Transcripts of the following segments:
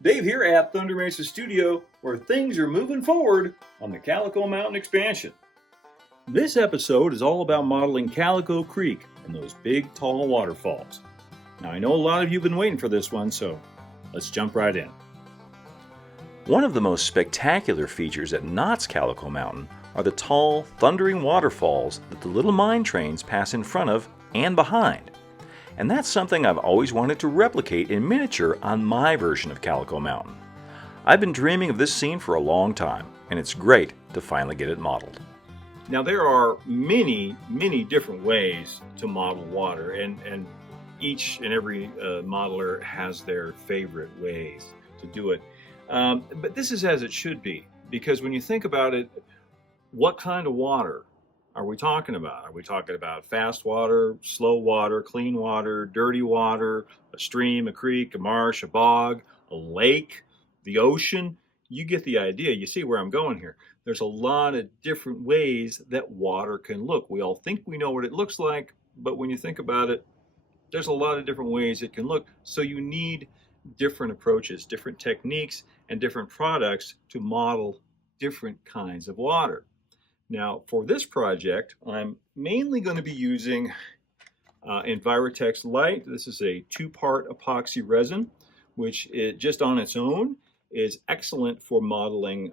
Dave here at Thunder Mesa Studio, where things are moving forward on the Calico Mountain expansion. This episode is all about modeling Calico Creek and those big, tall waterfalls. Now, I know a lot of you have been waiting for this one, so let's jump right in. One of the most spectacular features at Knott's Calico Mountain are the tall, thundering waterfalls that the little mine trains pass in front of and behind. And that's something I've always wanted to replicate in miniature on my version of Calico Mountain. I've been dreaming of this scene for a long time, and it's great to finally get it modeled. Now, there are many different ways to model water, and each and every modeler has their favorite ways to do it. But this is as it should be, because when you think about it, what kind of water are we talking about? Are we talking about fast water, slow water, clean water, dirty water, a stream, a creek, a marsh, a bog, a lake, the ocean? You get the idea. You see where I'm going here. There's a lot of different ways that water can look. We all think we know what it looks like, but when you think about it, there's a lot of different ways it can look. So you need different approaches, different techniques, and different products to model different kinds of water. Now, for this project, I'm mainly going to be using Envirotex Light. This is a 2-part epoxy resin, which just on its own is excellent for modeling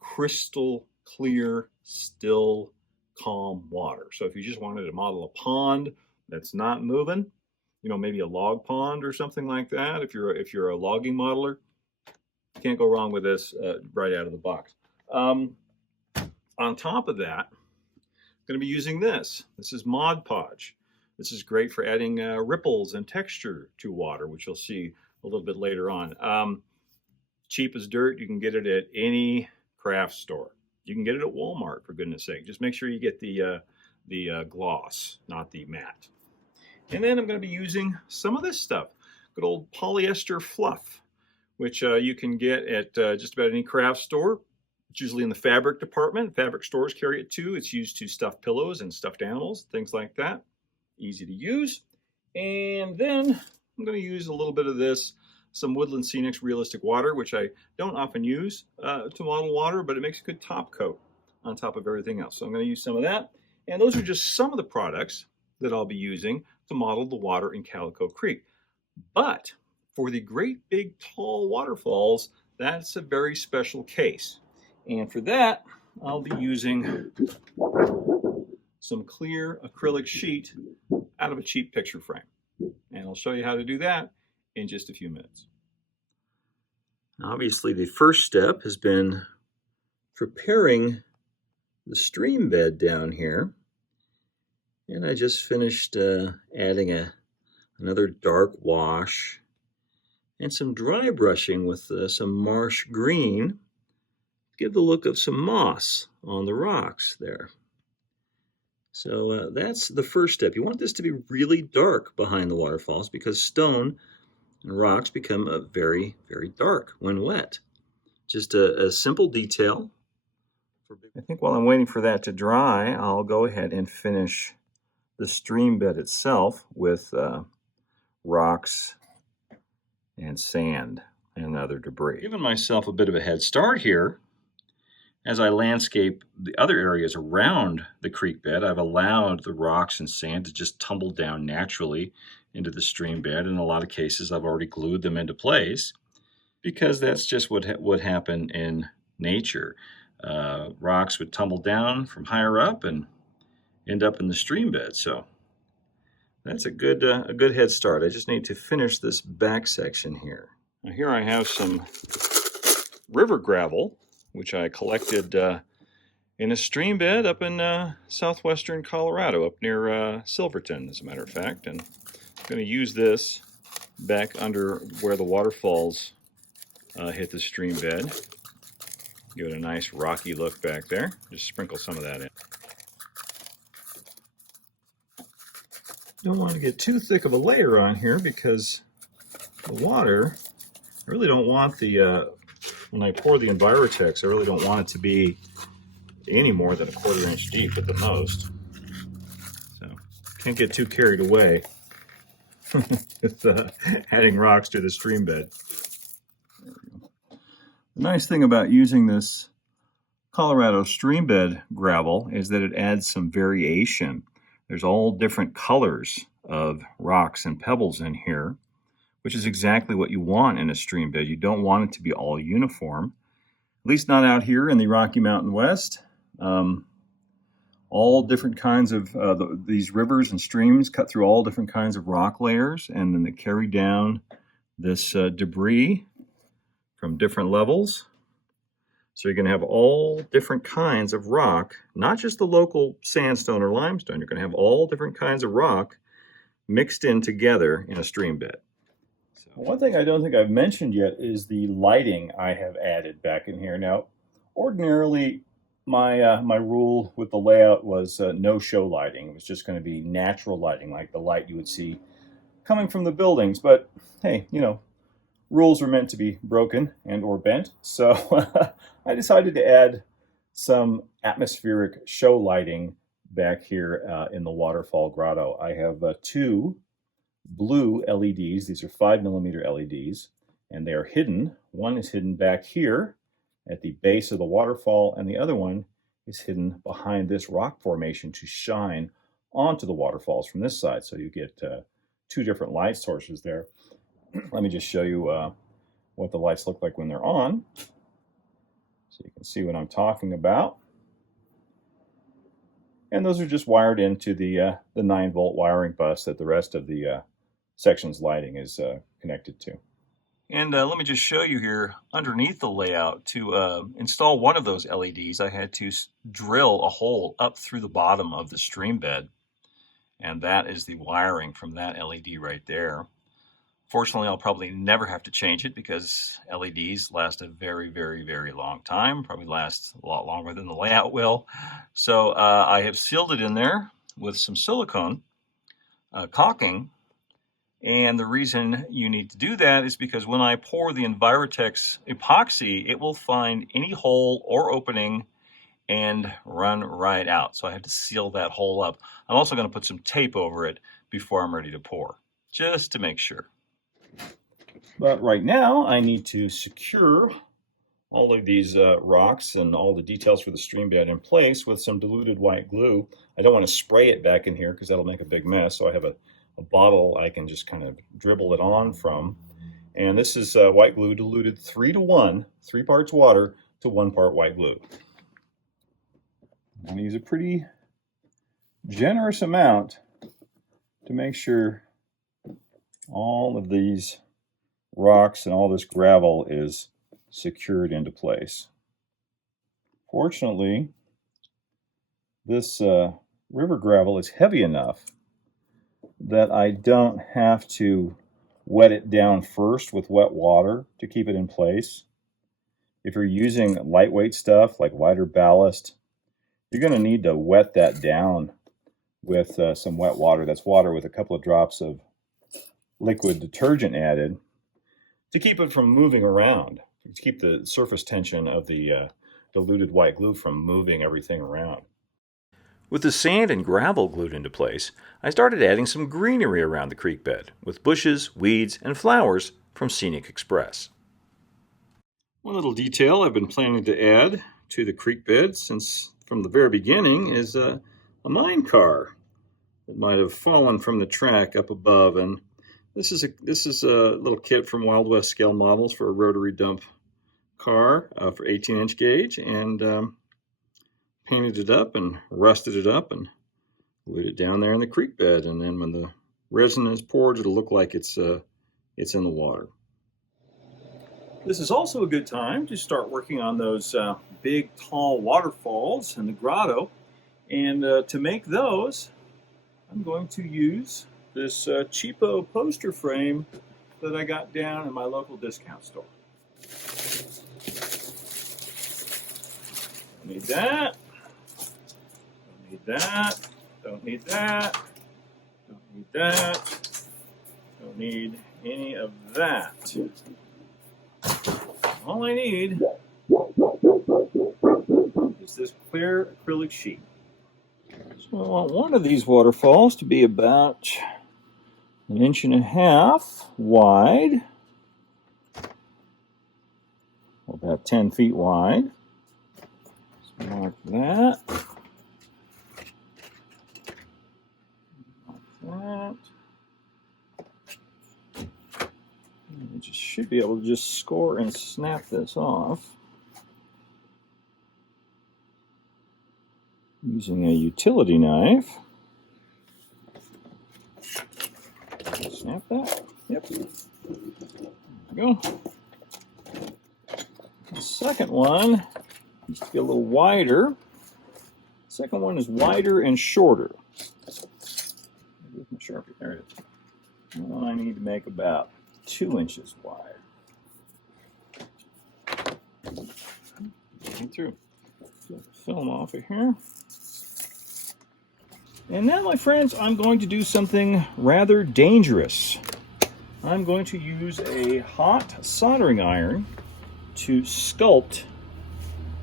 crystal clear, still, calm water. So if you just wanted to model a pond that's not moving, you know, maybe a log pond or something like that, if you're a logging modeler, you can't go wrong with this right out of the box. On top of that, I'm going to be using this. This is Mod Podge. This is great for adding ripples and texture to water, which you'll see a little bit later on. Cheap as dirt. You can get it at any craft store. You can get it at Walmart, for goodness sake. Just make sure you get the gloss, not the matte. And then I'm going to be using some of this stuff. Good old polyester fluff, which you can get at just about any craft store. It's usually in the fabric department. Fabric stores carry it too. It's used to stuff pillows and stuffed animals, things like that. Easy to use. And then I'm going to use a little bit of this, some Woodland Scenics Realistic Water, which I don't often use to model water, but it makes a good top coat on top of everything else. So I'm going to use some of that. And those are just some of the products that I'll be using to model the water in Calico Creek. But for the great big tall waterfalls, that's a very special case. And for that, I'll be using some clear acrylic sheet out of a cheap picture frame. And I'll show you how to do that in just a few minutes. Obviously, the first step has been preparing the stream bed down here. And I just finished adding another dark wash and some dry brushing with some marsh green. Give the look of some moss on the rocks there. So that's the first step. You want this to be really dark behind the waterfalls because stone and rocks become very, very dark when wet. Just a simple detail. I think while I'm waiting for that to dry, I'll go ahead and finish the stream bed itself with rocks and sand and other debris. Giving myself a bit of a head start here. As I landscape the other areas around the creek bed, I've allowed the rocks and sand to just tumble down naturally into the stream bed. In a lot of cases, I've already glued them into place because that's just what would happen in nature. Rocks would tumble down from higher up and end up in the stream bed. So that's a good head start. I just need to finish this back section here. Now here I have some river gravel, which I collected in a stream bed up in southwestern Colorado, up near Silverton, as a matter of fact. And I'm going to use this back under where the waterfalls hit the stream bed. Give it a nice rocky look back there. Just sprinkle some of that in. Don't want to get too thick of a layer on here because the water, I really don't want when I pour the Envirotex, I really don't want it to be any more than a 1/4 inch deep at the most. So can't get too carried away with adding rocks to the stream bed. The nice thing about using this Colorado streambed gravel is that it adds some variation. There's all different colors of rocks and pebbles in here, which is exactly what you want in a stream bed. You don't want it to be all uniform, at least not out here in the Rocky Mountain West. All different kinds of these rivers and streams cut through all different kinds of rock layers, and then they carry down this debris from different levels. So you're going to have all different kinds of rock, not just the local sandstone or limestone. You're going to have all different kinds of rock mixed in together in a stream bed. So one thing I don't think I've mentioned yet is the lighting I have added back in here. Now, ordinarily, my rule with the layout was no show lighting. It was just going to be natural lighting, like the light you would see coming from the buildings. But hey, you know, rules are meant to be broken and or bent. So I decided to add some atmospheric show lighting back here in the waterfall grotto. I have two blue LEDs. These are 5mm LEDs, and they are hidden. One is hidden back here at the base of the waterfall, and the other one is hidden behind this rock formation to shine onto the waterfalls from this side. So you get two different light sources there. Let me just show you what the lights look like when they're on, so you can see what I'm talking about. And those are just wired into the 9-volt wiring bus that the rest of the section's lighting is connected to. And let me just show you here underneath the layout. To install one of those LEDs, I had to drill a hole up through the bottom of the stream bed, and that is the wiring from that LED right there. Fortunately, I'll probably never have to change it because LEDs last a very, very, very long time, probably last a lot longer than the layout will. So I have sealed it in there with some silicone caulking. And the reason you need to do that is because when I pour the Envirotex epoxy, it will find any hole or opening and run right out. So I have to seal that hole up. I'm also going to put some tape over it before I'm ready to pour, just to make sure. But right now, I need to secure all of these rocks and all the details for the stream bed in place with some diluted white glue. I don't want to spray it back in here because that'll make a big mess. So I have a bottle I can just kind of dribble it on from. And this is white glue diluted 3-to-1, 3 parts water to 1 part white glue. I'm going to use a pretty generous amount to make sure all of these rocks and all this gravel is secured into place. Fortunately, this river gravel is heavy enough that I don't have to wet it down first with wet water to keep it in place. If you're using lightweight stuff like lighter ballast, you're going to need to wet that down with some wet water. That's water with a couple of drops of liquid detergent added to keep it from moving around, to keep the surface tension of the diluted white glue from moving everything around. With the sand and gravel glued into place, I started adding some greenery around the creek bed with bushes, weeds, and flowers from Scenic Express. One little detail I've been planning to add to the creek bed since from the very beginning is a mine car that might have fallen from the track up above. And this is a little kit from Wild West Scale Models for a rotary dump car for 18-inch gauge, and painted it up and rusted it up and glued it down there in the creek bed. And then when the resin is poured, it'll look like it's in the water. This is also a good time to start working on those big, tall waterfalls in the grotto. And to make those, I'm going to use this cheapo poster frame that I got down in my local discount store. Don't need that. Don't need that. Don't need that. Don't need that. Don't need any of that. All I need is this clear acrylic sheet. So I want one of these waterfalls to be about 1.5 inches wide, about 10 feet wide. Let's mark that. Mark that. You just should be able to just score and snap this off using a utility knife. Snap that. Yep. There we go. The second one needs to be a little wider. The second one is wider and shorter. With my Sharpie, there it is. Well, I need to make about 2 inches wide. Get through. Get the film off of here. And now, my friends, I'm going to do something rather dangerous. I'm going to use a hot soldering iron to sculpt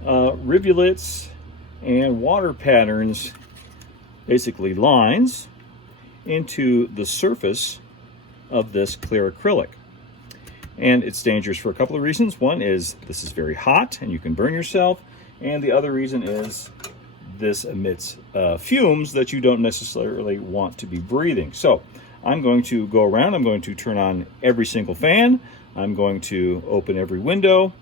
rivulets and water patterns, basically lines, into the surface of this clear acrylic. And it's dangerous for a couple of reasons. One is this is very hot and you can burn yourself. And the other reason is this emits fumes that you don't necessarily want to be breathing. So I'm going to go around, I'm going to turn on every single fan, I'm going to open every window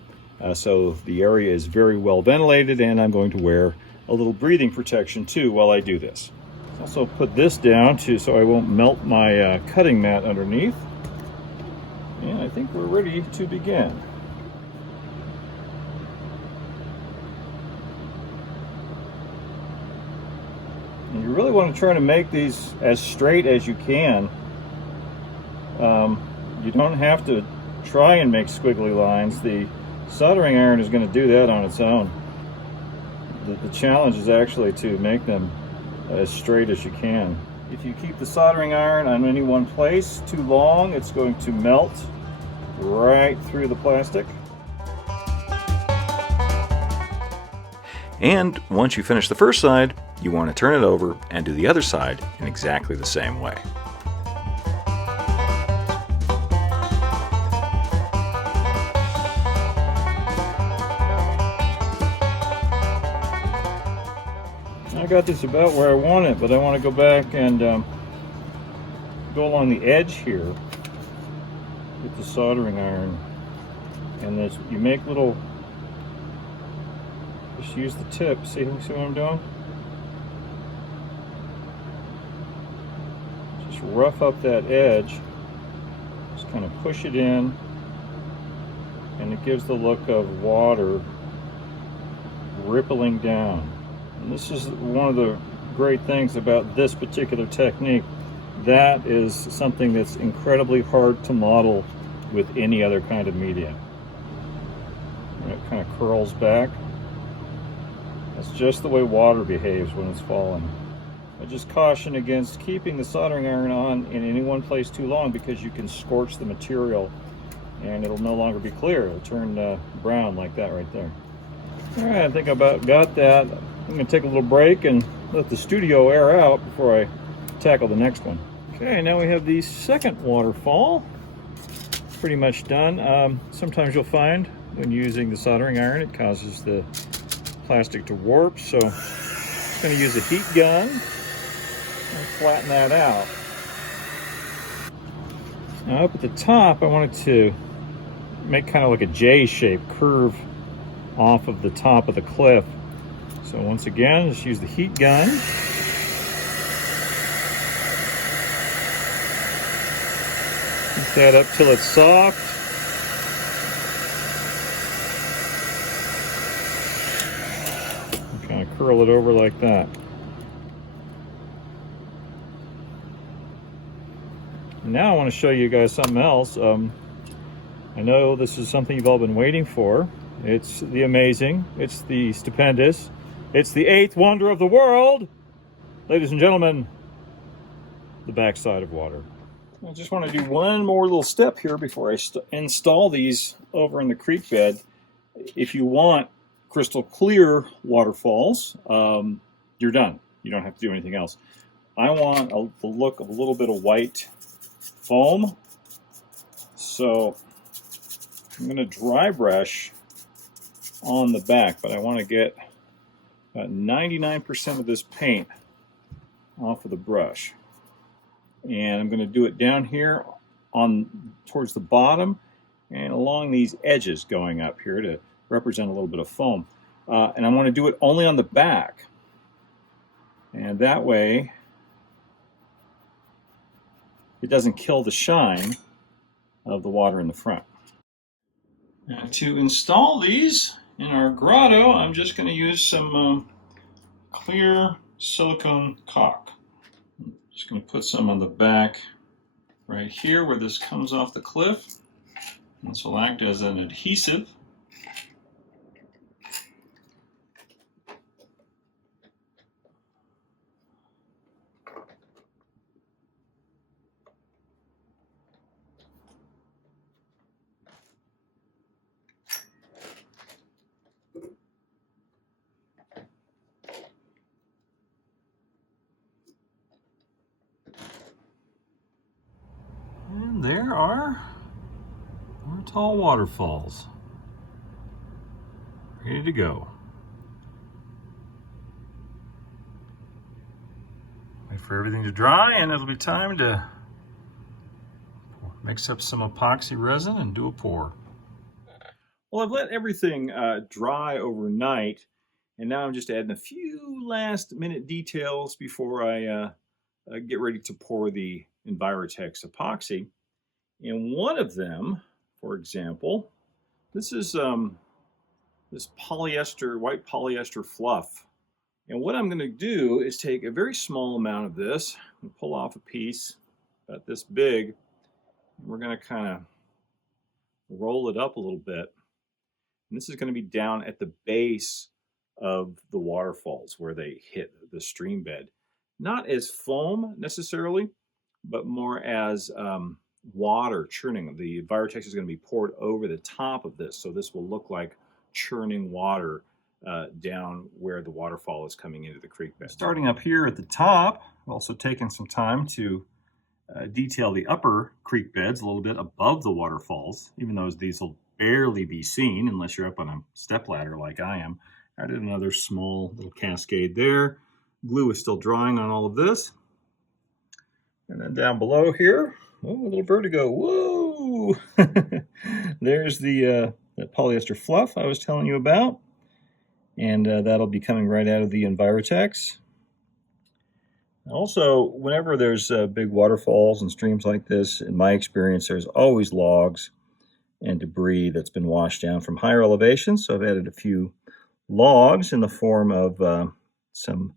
so the area is very well ventilated, and I'm going to wear a little breathing protection too while I do this. Also put this down so I won't melt my cutting mat underneath. And I think we're ready to begin. And you really want to try to make these as straight as you can. You don't have to try and make squiggly lines. The soldering iron is going to do that on its own. The challenge is actually to make them as straight as you can. If you keep the soldering iron on any one place too long, it's going to melt right through the plastic. And once you finish the first side, you want to turn it over and do the other side in exactly the same way. I got this about where I want it, but I want to go back and go along the edge here with the soldering iron. And this, you make little, just use the tip. See what I'm doing? Just rough up that edge. Just kind of push it in, and it gives the look of water rippling down. And this is one of the great things about this particular technique. That is something that's incredibly hard to model with any other kind of media. And it kind of curls back. That's just the way water behaves when it's falling. I just caution against keeping the soldering iron on in any one place too long, because you can scorch the material and it'll no longer be clear. It'll turn brown like that right there. All right, I think I about got that. I'm going to take a little break and let the studio air out before I tackle the next one. Okay, now we have the second waterfall. Pretty much done. Sometimes you'll find when using the soldering iron it causes the plastic to warp, so I'm going to use a heat gun and flatten that out. Now up at the top I wanted to make kind of like a J-shape curve off of the top of the cliff. So once again, just use the heat gun. Heat that up till it's soft. And kind of curl it over like that. Now I want to show you guys something else. I know this is something you've all been waiting for. It's the amazing, it's the stupendous, it's the eighth wonder of the world. Ladies and gentlemen, the backside of water. I just want to do one more little step here before I install these over in the creek bed. If you want crystal clear waterfalls, you're done. You don't have to do anything else. I want the look of a little bit of white foam. So I'm going to dry brush on the back, but I want to get about 99% of this paint off of the brush. And I'm going to do it down here on towards the bottom and along these edges going up here to represent a little bit of foam. And I want to do it only on the back. And that way it doesn't kill the shine of the water in the front. Now, to install these in our grotto, I'm just going to use some clear silicone caulk. I'm just going to put some on the back right here where this comes off the cliff. This will act as an adhesive. And there are our tall waterfalls, ready to go. Wait for everything to dry and it'll be time to mix up some epoxy resin and do a pour. Well, I've let everything dry overnight, and now I'm just adding a few last minute details before I get ready to pour the Envirotex epoxy. And one of them, for example, this is this polyester, white polyester fluff. And what I'm going to do is take a very small amount of this and pull off a piece about this big. And we're going to kind of roll it up a little bit. And this is going to be down at the base of the waterfalls where they hit the stream bed. Not as foam necessarily, but more as water churning. The Envirotex is going to be poured over the top of this, so this will look like churning water down where the waterfall is coming into the creek bed. Starting up here at the top, I've also taken some time to detail the upper creek beds a little bit above the waterfalls, even though these will barely be seen unless you're up on a stepladder like I am. I did another small little cascade there. Glue is still drying on all of this. And then down below here, oh, a little vertigo. Whoa! There's the that polyester fluff I was telling you about. And that'll be coming right out of the Envirotex. Also, whenever there's big waterfalls and streams like this, in my experience, there's always logs and debris that's been washed down from higher elevations. So I've added a few logs in the form of some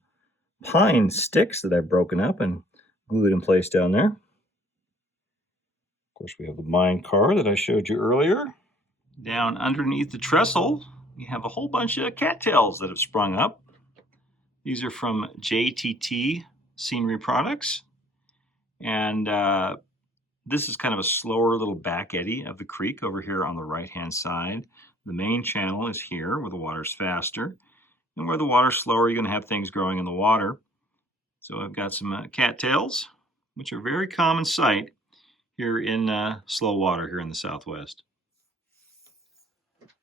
pine sticks that I've broken up and glued in place down there. Of course, we have the mine car that I showed you earlier. Down underneath the trestle, you have a whole bunch of cattails that have sprung up. These are from JTT Scenery Products. And this is kind of a slower little back eddy of the creek over here on the right-hand side. The main channel is here where the water's faster. And where the water's slower, you're going to have things growing in the water. So I've got some cattails, which are a very common sight here in slow water here in the Southwest.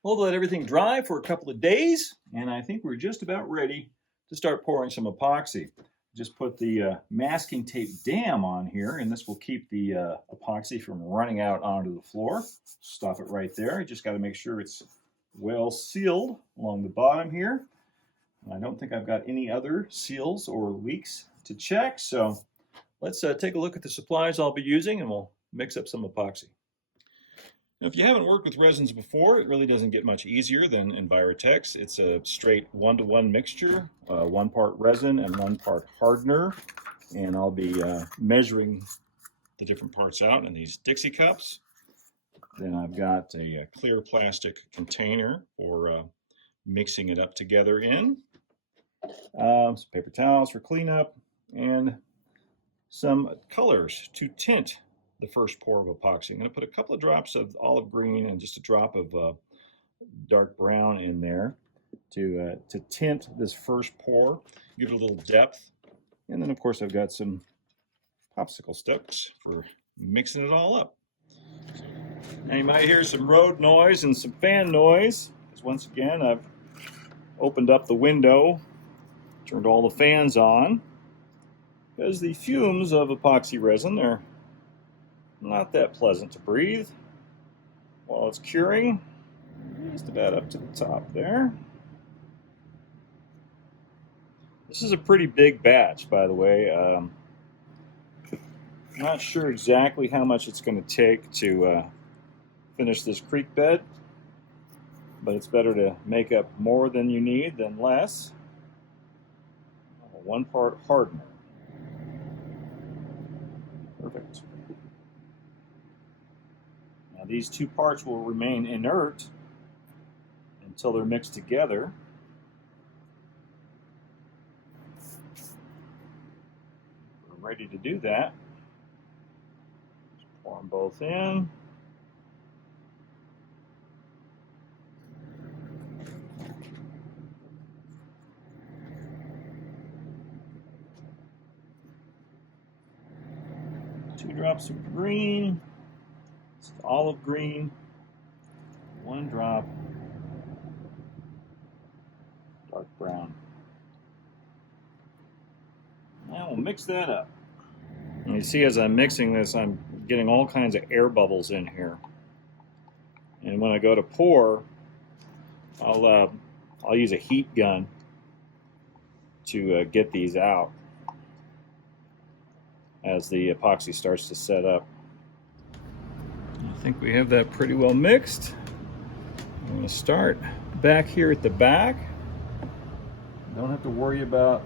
We'll let everything dry for a couple of days, and I think we're just about ready to start pouring some epoxy. Just put the masking tape dam on here, and this will keep the epoxy from running out onto the floor. Stop it right there. You just got to make sure it's well sealed along the bottom here. I don't think I've got any other seals or leaks to check, so let's take a look at the supplies I'll be using, and we'll mix up some epoxy. Now, if you haven't worked with resins before, it really doesn't get much easier than Envirotex. It's a straight 1-to-1 mixture, 1 part resin and 1 part hardener. And I'll be measuring the different parts out in these Dixie cups. Then I've got a clear plastic container for mixing it up together in. Some paper towels for cleanup, and some colors to tint the first pour of epoxy. I'm going to put a couple of drops of olive green and just a drop of dark brown in there to tint this first pour, give it a little depth. And then, of course, I've got some popsicle sticks for mixing it all up. Now you might hear some road noise and some fan noise. Once again, I've opened up the window, turned all the fans on, because the fumes of epoxy resin are not that pleasant to breathe while it's curing. Just about up to the top there. This is a pretty big batch, by the way. I'm not sure exactly how much it's going to take to finish this creek bed, but it's better to make up more than you need than less. 1 part hardener. Perfect. Now these 2 parts will remain inert until they're mixed together. We're ready to do that. Just pour them both in. Two drops of green, it's olive green, 1 drop dark brown. Now we'll mix that up. And you see, as I'm mixing this, I'm getting all kinds of air bubbles in here. And when I go to pour, I'll use a heat gun to get these out as the epoxy starts to set up. I think we have that pretty well mixed. I'm going to start back here at the back. Don't have to worry about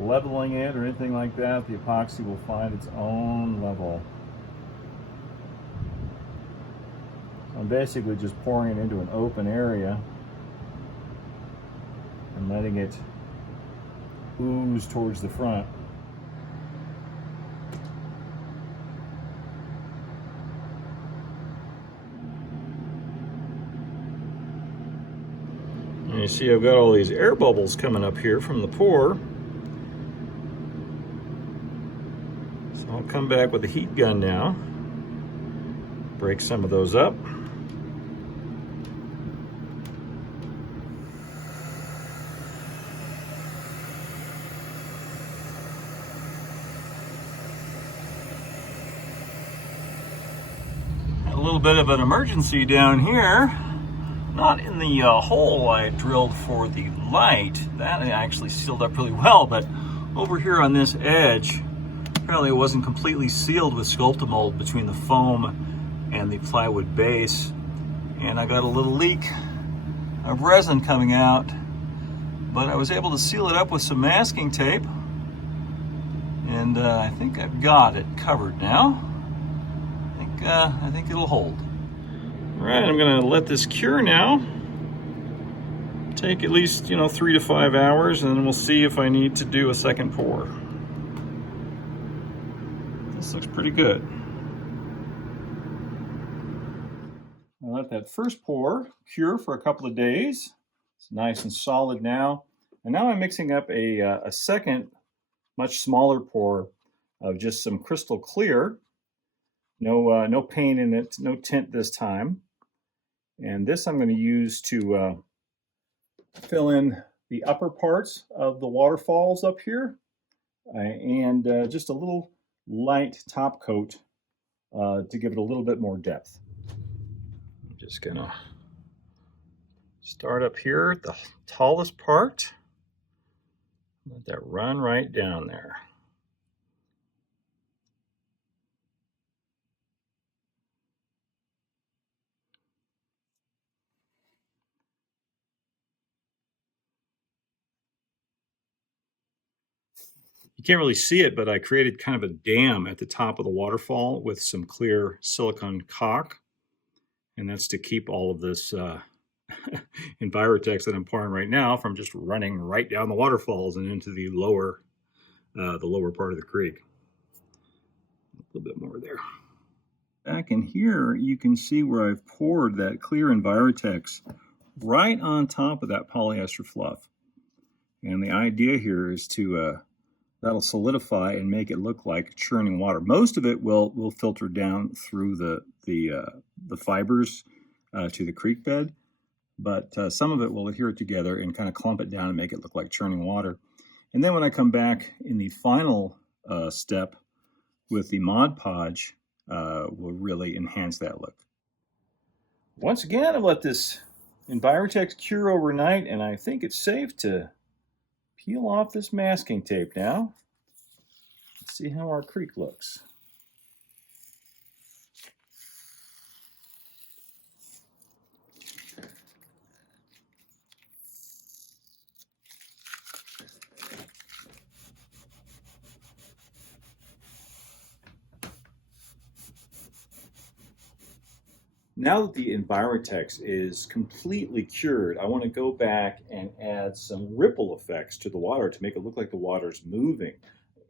leveling it or anything like that. The epoxy will find its own level. So I'm basically just pouring it into an open area and letting it ooze towards the front. And you see I've got all these air bubbles coming up here from the pour. So I'll come back with a heat gun now, break some of those up. A little bit of an emergency down here. Not in the hole I drilled for the light. That actually sealed up really well, but over here on this edge, apparently it wasn't completely sealed with Sculpting between the foam and the plywood base. And I got a little leak of resin coming out, but I was able to seal it up with some masking tape. And I think I've got it covered now. I think it'll hold. All right, I'm going to let this cure now. Take at least, 3 to 5 hours, and then we'll see if I need to do a second pour. This looks pretty good. I'll let that first pour cure for a couple of days. It's nice and solid now. And now I'm mixing up a second, much smaller pour of just some crystal clear. No paint in it, no tint this time. And this I'm going to use to fill in the upper parts of the waterfalls up here, and just a little light top coat to give it a little bit more depth. I'm just going to start up here at the tallest part. Let that run right down there. You can't really see it, but I created kind of a dam at the top of the waterfall with some clear silicone caulk. And that's to keep all of this Envirotex that I'm pouring right now from just running right down the waterfalls and into the lower part of the creek. A little bit more there. Back in here, you can see where I've poured that clear Envirotex right on top of that polyester fluff. And the idea here is to that'll solidify and make it look like churning water. Most of it will filter down through the fibers to the creek bed, but some of it will adhere together and kind of clump it down and make it look like churning water. And then when I come back in the final step with the Mod Podge, will really enhance that look. Once again, I've let this Envirotex cure overnight, and I think it's safe to peel off this masking tape now. Let's see how our creek looks. Now that the Envirotex is completely cured, I want to go back and add some ripple effects to the water to make it look like the water's moving.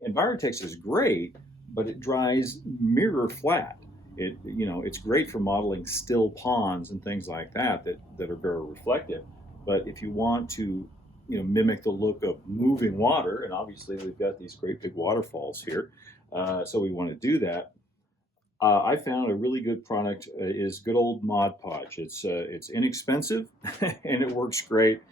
Envirotex is great, but it dries mirror flat. It's great for modeling still ponds and things like that are very reflective. But if you want to, mimic the look of moving water, and obviously we've got these great big waterfalls here, so we want to do that. I found a really good product is good old Mod Podge. It's inexpensive and it works great.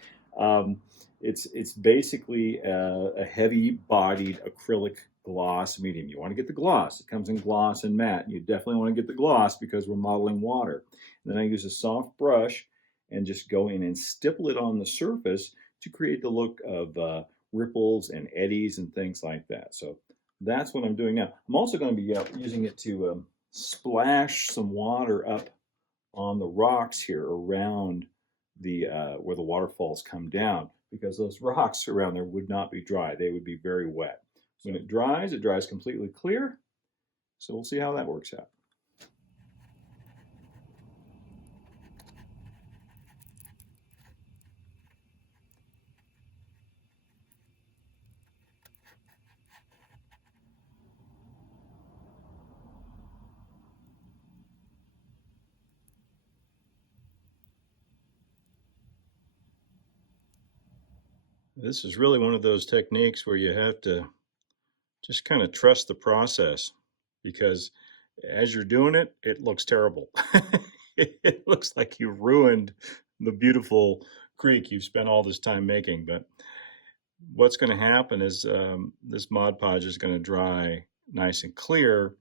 It's basically a heavy-bodied acrylic gloss medium. You want to get the gloss. It comes in gloss and matte. You definitely want to get the gloss because we're modeling water. And then I use a soft brush and just go in and stipple it on the surface to create the look of ripples and eddies and things like that. So that's what I'm doing now. I'm also going to be using it to splash some water up on the rocks here around the where the waterfalls come down, because those rocks around there would not be dry. They would be very wet. When it dries completely clear. So we'll see how that works out. This is really one of those techniques where you have to just kind of trust the process, because as you're doing it, it looks terrible. It looks like you ruined the beautiful creek you've spent all this time making. But what's going to happen is this Mod Podge is going to dry nice and clear,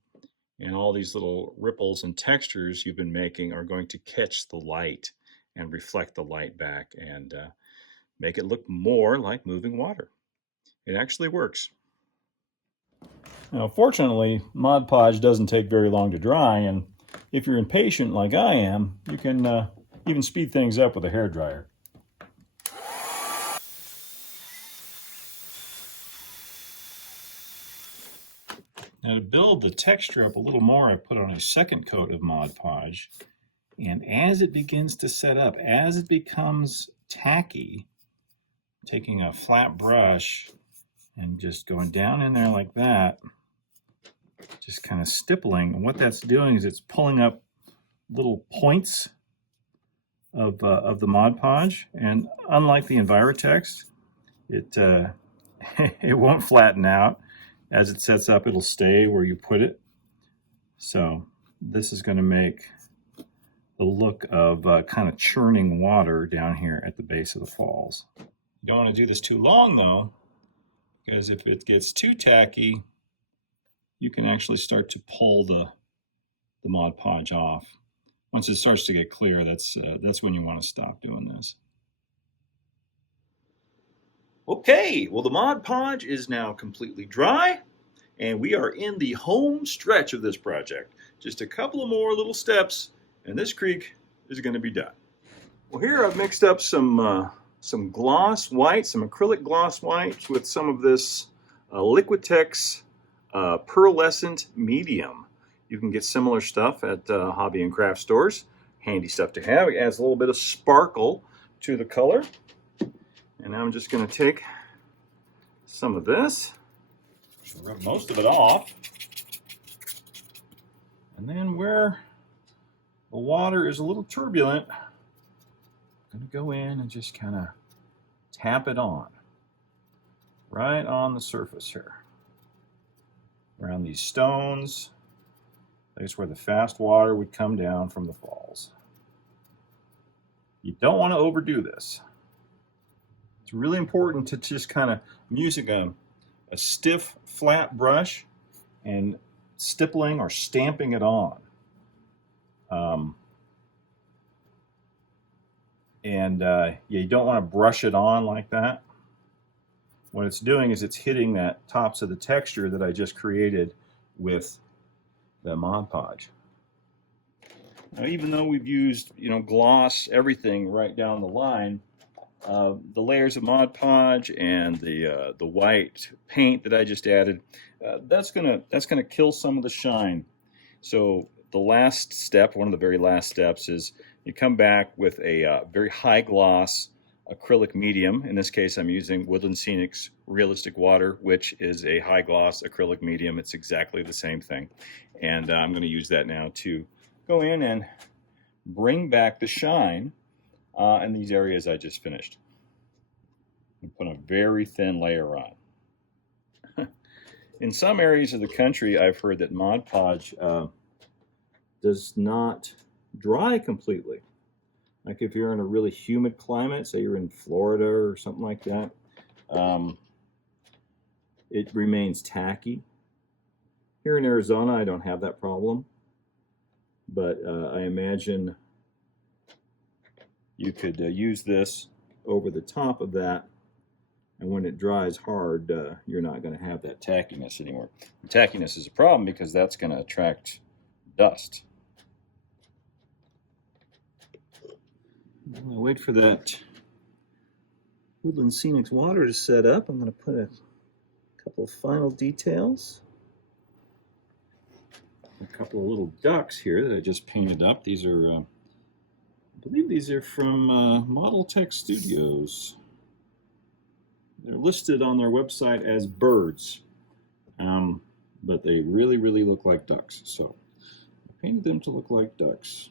and all these little ripples and textures you've been making are going to catch the light and reflect the light back and make it look more like moving water. It actually works. Now, fortunately, Mod Podge doesn't take very long to dry, and if you're impatient like I am, you can even speed things up with a hairdryer. Now, to build the texture up a little more, I put on a second coat of Mod Podge, and as it begins to set up, as it becomes tacky, taking a flat brush and just going down in there like that, just kind of stippling. And what that's doing is it's pulling up little points of the Mod Podge. And unlike the Envirotex, it it won't flatten out. As it sets up, it'll stay where you put it. So this is going to make the look of kind of churning water down here at the base of the falls. You don't want to do this too long though, because if it gets too tacky, you can actually start to pull the Mod Podge off. Once it starts to get clear, that's when you want to stop doing this. Okay, well, the Mod Podge is now completely dry, and we are in the home stretch of this project. Just a couple of more little steps, and this creek is going to be done. Well, here I've mixed up some gloss white, some acrylic gloss white with some of this Liquitex pearlescent medium. You can get similar stuff at hobby and craft stores. Handy stuff to have. It adds a little bit of sparkle to the color. And now I'm just going to take some of this, rub most of it off, and then where the water is a little turbulent, I'm going to go in and just kind of tap it on, right on the surface here, around these stones. That's where the fast water would come down from the falls. You don't want to overdo this. It's really important to just kind of, I'm using a stiff, flat brush and stippling or stamping it on. Yeah, you don't want to brush it on like that. What it's doing is it's hitting that tops of the texture that I just created with the Mod Podge. Now, even though we've used, gloss, everything right down the line, the layers of Mod Podge and the white paint that I just added, that's gonna kill some of the shine. So the last step, one of the very last steps, is you come back with a very high gloss acrylic medium. In this case, I'm using Woodland Scenic's Realistic Water, which is a high gloss acrylic medium. It's exactly the same thing. And I'm going to use that now to go in and bring back the shine in these areas I just finished. And put a very thin layer on. In some areas of the country, I've heard that Mod Podge does not dry completely. Like if you're in a really humid climate, say you're in Florida or something like that, it remains tacky. Here in Arizona, I don't have that problem, but I imagine you could use this over the top of that, and when it dries hard, you're not going to have that tackiness anymore. The tackiness is a problem because that's going to attract dust. While I wait for that Woodland Scenic's water to set up, I'm going to put a couple of final details. A couple of little ducks here that I just painted up. These are, I believe these are from Model Tech Studios. They're listed on their website as birds, but they really, really look like ducks. So I painted them to look like ducks.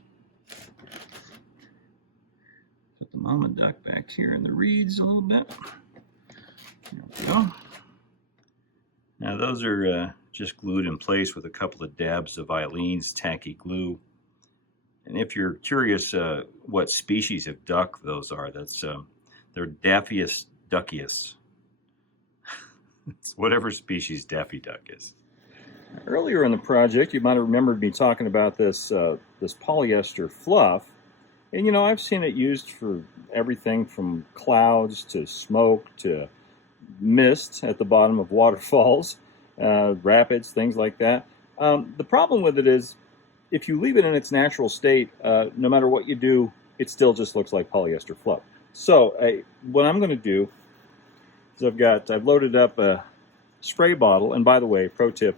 Put the mama duck back here in the reeds a little bit. There we go. Now those are just glued in place with a couple of dabs of Eileen's tacky glue. And if you're curious what species of duck those are, that's they're Daffyus duckius. It's whatever species Daffy Duck is. Earlier in the project, you might have remembered me talking about this this polyester fluff. And I've seen it used for everything from clouds to smoke to mist at the bottom of waterfalls, rapids, things like that. The problem with it is if you leave it in its natural state, no matter what you do, it still just looks like polyester fluff. So what I'm going to do is I've loaded up a spray bottle. And by the way, pro tip,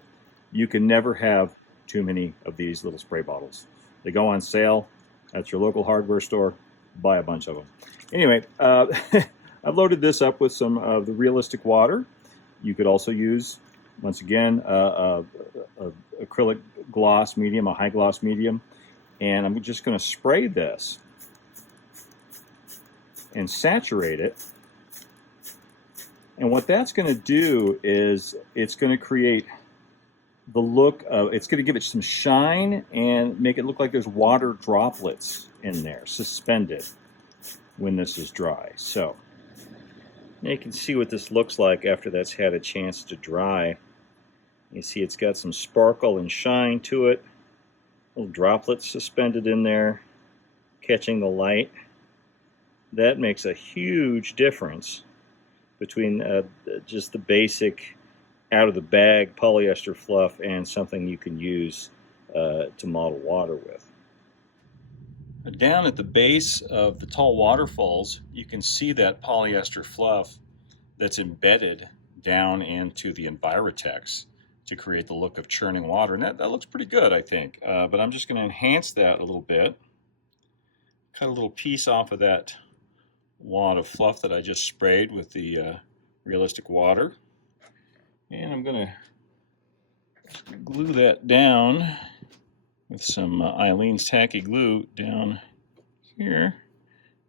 you can never have too many of these little spray bottles. They go on sale at your local hardware store. Buy a bunch of them. Anyway, I've loaded this up with some of the Realistic Water. You could also use, once again, a acrylic gloss medium, a high gloss medium. And I'm just going to spray this and saturate it. And what that's going to do is it's going to create the look of, it's going to give it some shine and make it look like there's water droplets in there, suspended when this is dry. So now you can see what this looks like after that's had a chance to dry. You see it's got some sparkle and shine to it, little droplets suspended in there, catching the light. That makes a huge difference between just the basic out-of-the-bag polyester fluff and something you can use to model water with. Down at the base of the tall waterfalls, you can see that polyester fluff that's embedded down into the Envirotex to create the look of churning water. And that looks pretty good, I think. But I'm just going to enhance that a little bit. Cut a little piece off of that wad of fluff that I just sprayed with the Realistic Water. And I'm going to glue that down with some Eileen's tacky glue down here.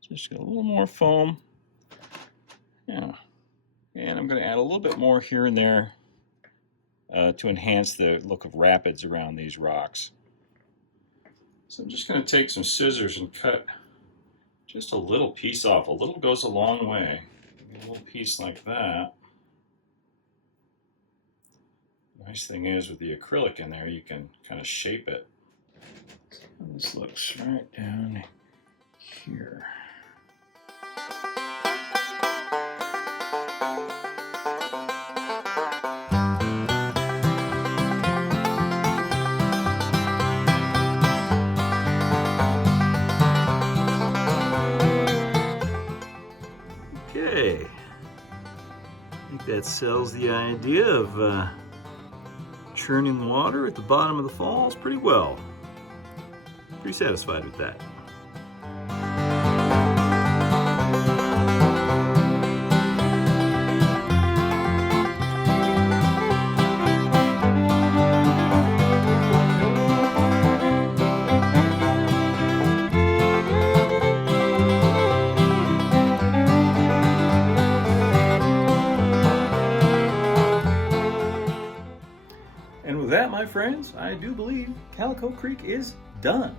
Just got a little more foam. Yeah. And I'm going to add a little bit more here and there to enhance the look of rapids around these rocks. So I'm just going to take some scissors and cut just a little piece off. A little goes a long way. A little piece like that. Nice thing is with the acrylic in there, you can kind of shape it. And this looks right down here. Okay, I think that sells the idea of churning water at the bottom of the falls pretty well. Pretty satisfied with that. And with that, my friends, I do believe Calico Creek is done.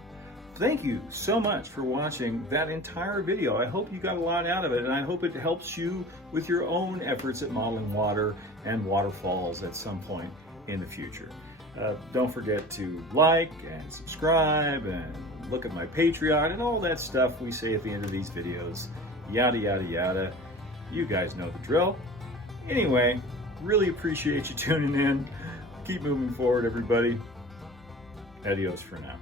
Thank you so much for watching that entire video. I hope you got a lot out of it, and I hope it helps you with your own efforts at modeling water and waterfalls at some point in the future. Don't forget to like and subscribe and look at my Patreon and all that stuff we say at the end of these videos. Yada, yada, yada. You guys know the drill. Anyway, really appreciate you tuning in. Keep moving forward, everybody. Adios for now.